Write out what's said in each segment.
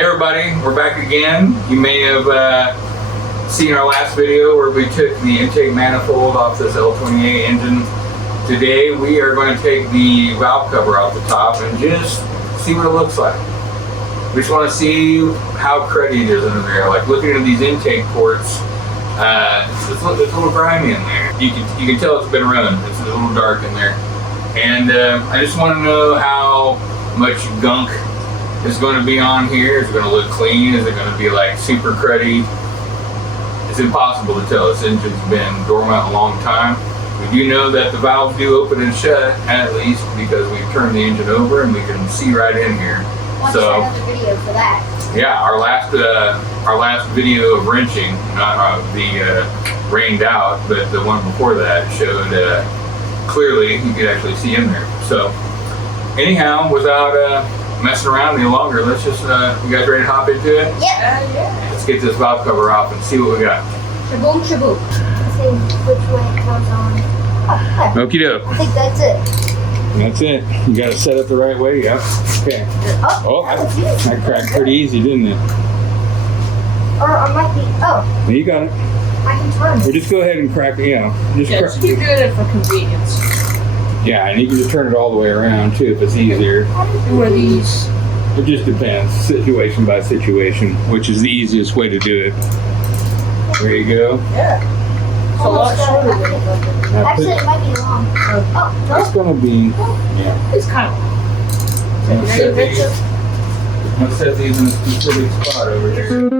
Hey everybody, we're back again. You may have seen our last video where we took the intake manifold off this L28 engine. Today we are going to take the valve cover off the top and just see what it looks like. We just want to see how cruddy it is under there. Like looking at these intake ports, it's a little grimy in there. You can tell it's been run. It's a little dark in there. And I just want to know how much gunk is going to be on here. Is it going to look clean? Is it going to be like super cruddy? It's impossible to tell. This engine's been dormant a long time. We do know that the valves do open and shut, at least because we've turned the engine over and we can see right in here. Watch another video for that. Yeah, our last video of wrenching, not the rained out, but the one before that showed clearly you could actually see in there. So anyhow, without messing around any longer, let's just, you guys ready to hop into it? Yep. Yeah. Let's get this valve cover off and see what we got. Shaboom, shaboom. Let's see which way it comes on. Oh, okay. Okie doke. I think that's it. That's it. You got it set up the right way, yeah. Okay. Oh, that cracked pretty easy, didn't it? Or I might be, oh. You got it. I can turn it. Well, just go ahead and crack it, Just keep doing it for convenience. Yeah, and you can just turn it all the way around too if it's easier. Who are these? It just depends, situation by situation, which is the easiest way to do it. There you go. Yeah. It's a lot shorter than it was. Now Actually, it might be long. Oh, no. it's gonna be, yeah. It's kind of Let's set these in a specific spot over here.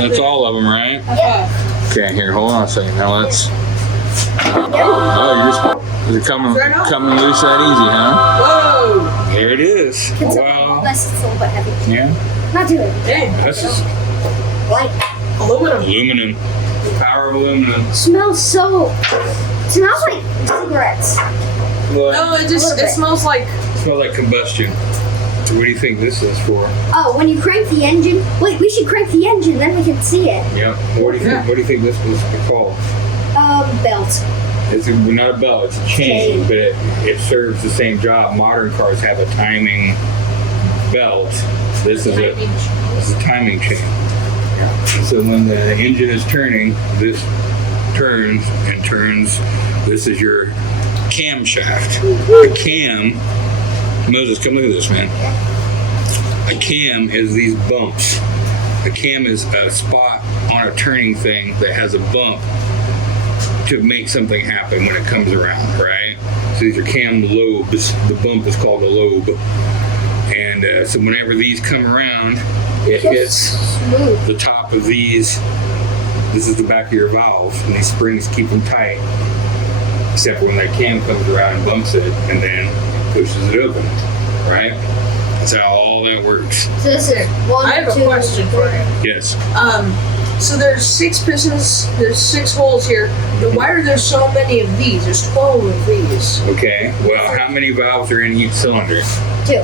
That's all of them, right? Yeah. Okay, here, hold on a second. Now let's. Oh, you're coming loose that easy, huh? Whoa! Here it is. Well, that's a little bit heavy. Yeah. Not too heavy. Dang. This is Like, Aluminum. power of aluminum. smells like cigarettes. What? No, it smells like. It smells like combustion. So what do you think this is for? Oh, when you crank the engine. Wait, we should crank the engine, then we can see it. Yeah. What do you think? What do you think this was called? Belt. It's not a belt. It's a chain, but it serves the same job. Modern cars have a timing belt. This is a timing chain. Yeah. So when the engine is turning, this turns and turns. This is your camshaft. A cam. Moses, come look at this, man. A cam is these bumps. A cam is a spot on a turning thing that has a bump to make something happen when it comes around, right? So these are cam lobes. The bump is called a lobe. And so whenever these come around, it hits the top of these. This is the back of your valve, and these springs keep them tight. Except for when that cam comes around and bumps it, and then pushes it open, right? That's how all that works. So this is one, I have a question for you. Yes. So there's 6 pistons, there's 6 holes here. Then why are there so many of these? There's 12 of these. Okay, well, how many valves are in each cylinder? 2. Is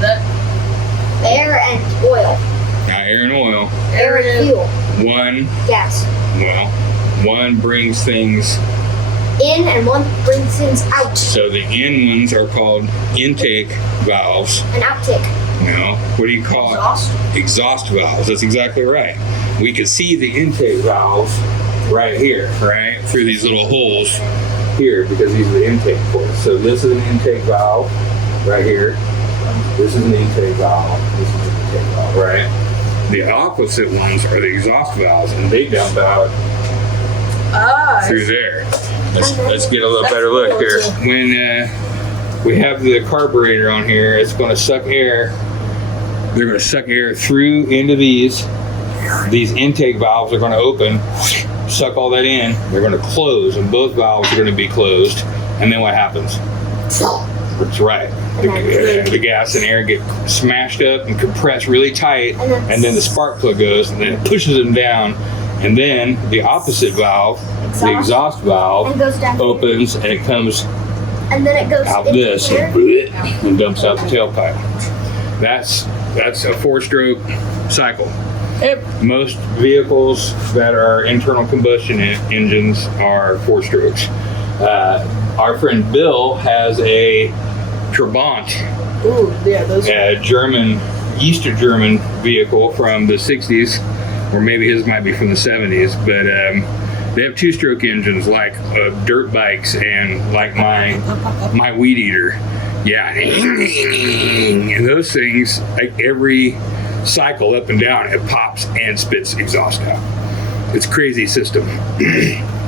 that Air and oil. Now, air and oil. Air and fuel. One, Gas. well, one brings things, In and one brings things out. so the in ones are called intake valves. An outtake. No, what do you call exhaust? it? Exhaust valves. That's exactly right. We can see the intake valves right here, right? Through these little holes here, because these are the intake ports. So this is an intake valve right here. This is an intake valve. This is an intake valve, right? The opposite ones are the exhaust valves, and they dump out through there. Let's get a little better look here. When we have the carburetor on here, it's going to suck air. They're going to suck air through into these. These intake valves are going to open, suck all that in. They're going to close, and both valves are going to be closed. And then what happens? That's right. the gas and air get smashed up and compressed really tight, and then the spark plug goes, and then it pushes them down, and then the opposite valve, the exhaust valve, and goes down opens, and it comes and then it goes out into this here. and dumps out the tailpipe. That's a 4-stroke cycle. Yep. Most vehicles that are internal combustion engines are 4 strokes. Our friend Bill has a Trabant, Ooh, yeah, those. a German, Eastern German vehicle from the 60s, or maybe his might be from the 70s, but they have 2-stroke engines like dirt bikes and like my weed eater. Yeah, and those things, like every cycle up and down, it pops and spits exhaust out. It's a crazy system.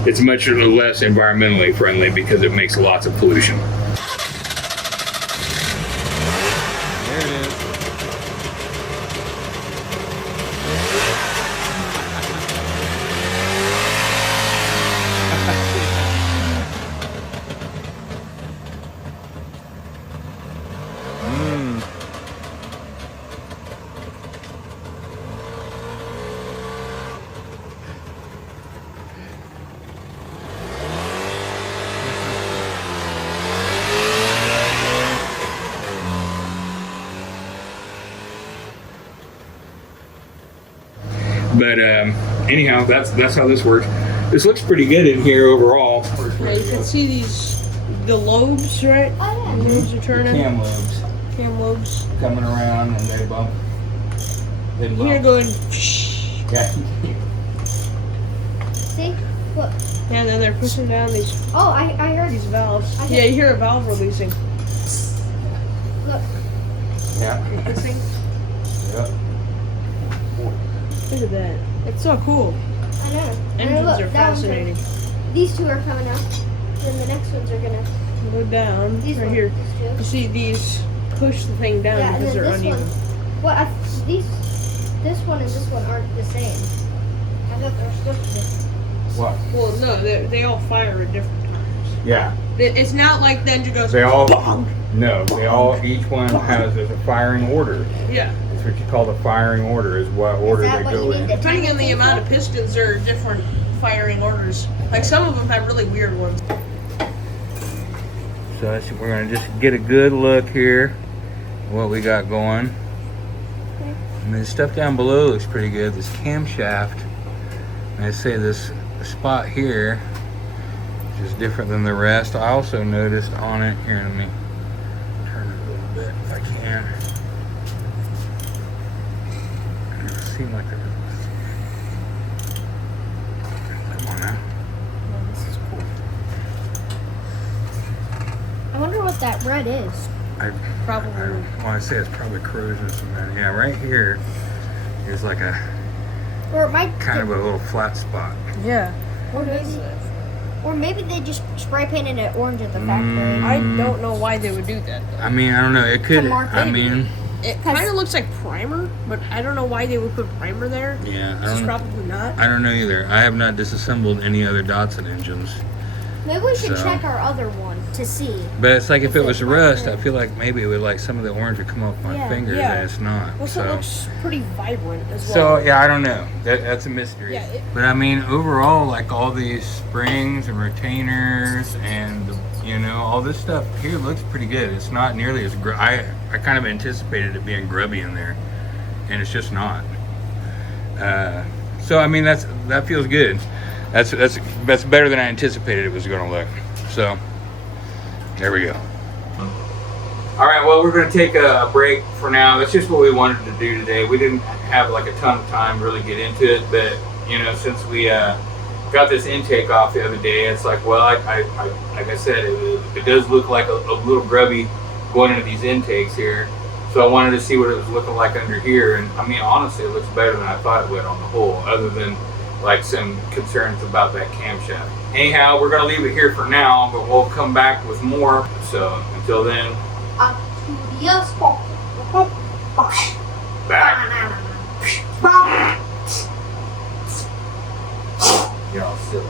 It's much less environmentally friendly because it makes lots of pollution. There it is. But anyhow, that's how this works. This looks pretty good in here overall. Yeah, you can see the lobes, right? Oh The lobes are turning. Cam lobes Cam lobes. coming around and they bump. They You bump. hear going. Yeah. See? Look. Yeah, and then they're pushing down these Oh, I heard. valves. I Yeah, you hear a valve releasing. Look. Yeah. Hissing. Yep. Look at that. It's so cool. I know. And Engines look, are that one's fascinating. these two are coming up. Then the next ones are gonna. Go down. These Right ones. here. These You two. see these push the thing down Yeah, and because then they're this uneven. one. Well, this one and this one aren't the same. I thought they were supposed to be. What? Well, no, they all fire at different times. Yeah. It's not like the engine goes. They all. No. They all. Each one has a firing order. Yeah. That's what you call the firing order. Is what order that they what go you in. need to- Depending on the amount of pistons, there are different firing orders. Like some of them have really weird ones. So we're gonna just get a good look here, what we got going. I mean, the stuff down below looks pretty good. This camshaft, and I say this spot here is just different than the rest. I also noticed on it here. Let me turn it a little bit if I can. It seemed like there was. Come on now. This is cool. I wonder what that red is. Probably. Well, I say it's probably corrosion cement. Yeah, right here is like a Or it might. kind of a little flat spot. Yeah. Or maybe they just spray painted it orange at the factory. I don't know why they would do that though. I mean, I don't know. It could. mark I it. mean, It kind of looks like primer, but I don't know why they would put primer there. yeah. It's probably not. I don't know either. I have not disassembled any other Datsun engines, Maybe we should So- check our other one to see. but it's like if it Is was it rust, I marked? feel like maybe it would like some of the orange would come off my Yeah, fingers, yeah. and it's not. Also, it So, looks pretty vibrant as well. so yeah, I don't know. That's a mystery. Yeah, But I mean, overall, like all these springs and retainers and all this stuff here looks pretty good. It's not nearly as I kind of anticipated it being grubby in there, and it's just not. So I mean, that feels good. That's better than I anticipated it was going to look. So there we go. All right, well, we're going to take a break for now. That's just what we wanted to do today. We didn't have like a ton of time to really get into it, but since we got this intake off the other day, it's like, well, like I said, it does look like a little grubby going into these intakes here. So I wanted to see what it was looking like under here, and I mean, honestly, it looks better than I thought it would on the whole, other than like some concerns about that camshaft. Anyhow, we're going to leave it here for now, but we'll come back with more. So until then, back. You're all silly.